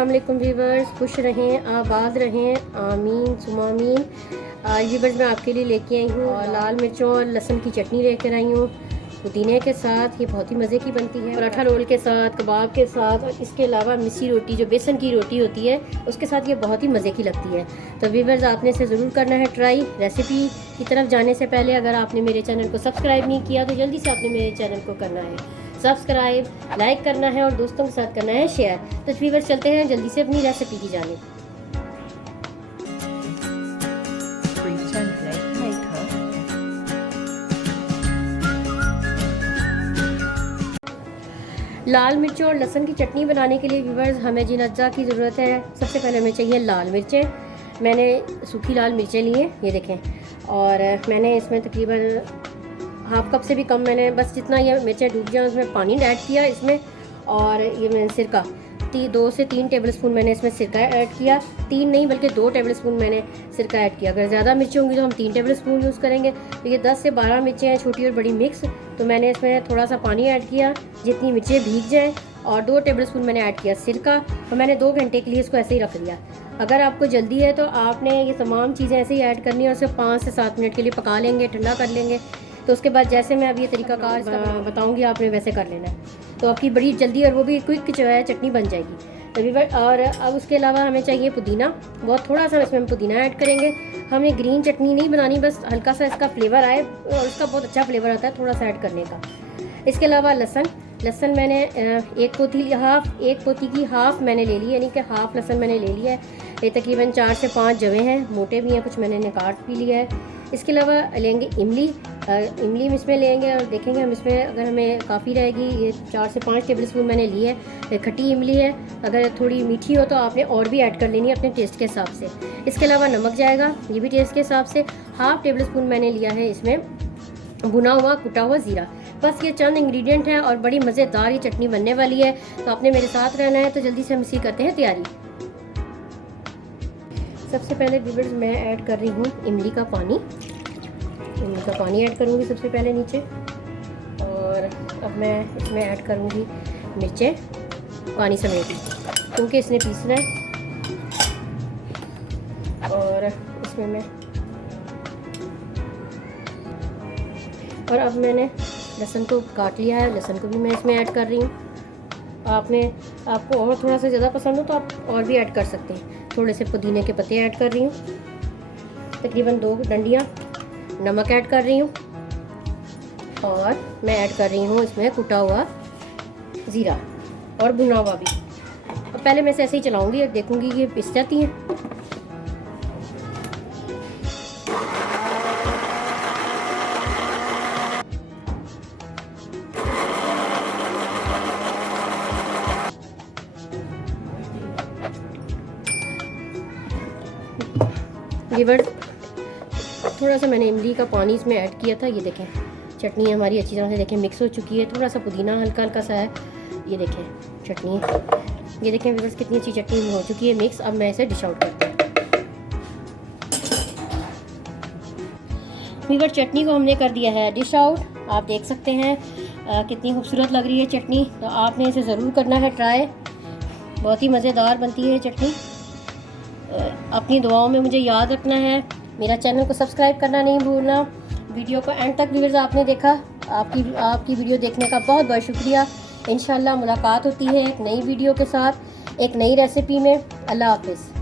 अस्सलाम वालेकुम व्यूवर्स, खुश रहें, आबाद रहें, आमीन सुमामीन। व्यूवर्स मैं आपके लिए लेके आई हूँ और लाल मिर्चों और लहसुन की चटनी लेकर आई हूँ पुदीने के साथ। ये बहुत ही मज़े की बनती है पराठा रोल के साथ, कबाब के साथ, और इसके अलावा मिस्सी रोटी जो बेसन की रोटी होती है उसके साथ ये बहुत ही मज़े की लगती है। तो व्यूवर्स आपने इसे ज़रूर करना है ट्राई। रेसिपी की तरफ जाने से पहले अगर आपने मेरे चैनल को सब्सक्राइब नहीं किया तो जल्दी से आपने मेरे चैनल को करना है सब्सक्राइब, लाइक करना है और दोस्तों के साथ करना है शेयर। तो व्यूवर्स चलते हैं जल्दी से अपनी रेसिपी की जानिब। लाल मिर्चों और लहसुन की चटनी बनाने के लिए व्यूवर्स हमें जिन अज्जा की ज़रूरत है, सबसे पहले हमें चाहिए लाल मिर्चें। मैंने सूखी लाल मिर्चें ली हैं, ये देखें, और मैंने इसमें तकरीबन हाफ़ कप से भी कम, मैंने बस जितना ये मिर्चें डूब जाएं उसमें पानी ऐड किया इसमें। और ये मैंने सिरका 2 से 3 टेबल स्पून मैंने इसमें सिरका ऐड किया। 3 नहीं बल्कि 2 टेबल स्पून मैंने सिरका ऐड किया। अगर ज़्यादा मिर्चें होंगी तो हम 3 टेबल स्पून यूज़ करेंगे। तो ये 10 से 12 मिर्चें हैं, छोटी और बड़ी मिक्स। तो मैंने इसमें थोड़ा सा पानी ऐड किया जितनी मिर्चें भीग जाएँ, और 2 टेबल स्पून मैंने ऐड किया सिरका, और मैंने 2 घंटे के लिए इसको ऐसे ही रख दिया। अगर आपको जल्दी है तो आपने ये तमाम चीज़ें ऐसे ही ऐड करनी है और उसे 5 से 7 मिनट के लिए पका लेंगे, ठंडा कर लेंगे। तो उसके बाद जैसे मैं अभी ये तरीकाकार बताऊंगी आपने वैसे कर लेना है, तो आपकी बड़ी जल्दी और वो भी क्विक जो है चटनी बन जाएगी। तो और अब उसके अलावा हमें चाहिए पुदीना, बहुत थोड़ा सा इसमें हम पुदीना ऐड करेंगे। हमें ग्रीन चटनी नहीं बनानी, बस हल्का सा इसका फ्लेवर आए, और इसका बहुत अच्छा फ्लेवर आता है थोड़ा सा ऐड करने का। इसके अलावा लहसुन मैंने एक पोती की हाफ़ मैंने ले ली, यानी कि हाफ़ लहसुन मैंने ले लिया है। ये तकरीबन 4 से 5 जवे हैं, मोटे भी हैं, कुछ मैंने काट भी लिया है। इसके अलावा लेंगे इमली हम इसमें लेंगे, और देखेंगे हम इसमें अगर हमें काफ़ी रहेगी। ये 4 से 5 टेबल स्पून मैंने ली है। खट्टी इमली है, अगर थोड़ी मीठी हो तो आपने और भी ऐड कर लेनी है अपने टेस्ट के हिसाब से। इसके अलावा नमक जाएगा, ये भी टेस्ट के हिसाब से। हाफ़ टेबल स्पून मैंने लिया है इसमें भुना हुआ कुटा हुआ ज़ीरा। बस ये चंद इंग्रेडिएंट हैं और बड़ी मज़ेदार ये चटनी बनने वाली है। तो आपने मेरे साथ रहना है। तो जल्दी से हम इसकी करते हैं तैयारी। सबसे पहले व्यूअर्स मैं ऐड कर रही हूँ इमली का पानी ऐड करूँगी सबसे पहले नीचे, और अब मैं इसमें ऐड करूँगी मिर्चें पानी समेत, क्योंकि इसने पीसना है। और इसमें मैं अब मैंने लहसुन को काट लिया है, लहसुन को भी मैं इसमें ऐड कर रही हूँ। आपको और थोड़ा सा ज़्यादा पसंद हो तो आप और भी ऐड कर सकते हैं। थोड़े से पुदीने के पत्ते ऐड कर रही हूँ, तकरीबन 2 डंडियाँ। नमक ऐड कर रही हूँ, और मैं ऐड कर रही हूँ इसमें कुटा हुआ ज़ीरा और भुना हुआ भी। और पहले मैं इसे ऐसे ही चलाऊँगी और देखूँगी ये पिस जाती हैं। व्यूअर्स थोड़ा सा मैंने इमली का पानी इसमें ऐड किया था। ये देखें चटनी हमारी अच्छी तरह से देखें मिक्स हो चुकी है। थोड़ा सा पुदीना हल्का हल्का सा है, ये देखें चटनी, ये देखें व्यूअर्स कितनी अच्छी चटनी हो चुकी है मिक्स। अब मैं इसे डिश आउट करती हूँ। व्यूअर्स चटनी को हमने कर दिया है डिश आउट। आप देख सकते हैं कितनी खूबसूरत लग रही है चटनी। तो आपने इसे ज़रूर करना है ट्राई, बहुत ही मज़ेदार बनती है चटनी। अपनी दुआओं में मुझे याद रखना है, मेरा चैनल को सब्सक्राइब करना नहीं भूलना। वीडियो को एंड तक व्यूअर्स आपने देखा, आपकी वीडियो देखने का बहुत बहुत शुक्रिया। इंशाल्लाह मुलाकात होती है एक नई वीडियो के साथ, एक नई रेसिपी में। अल्लाह हाफ़िज़।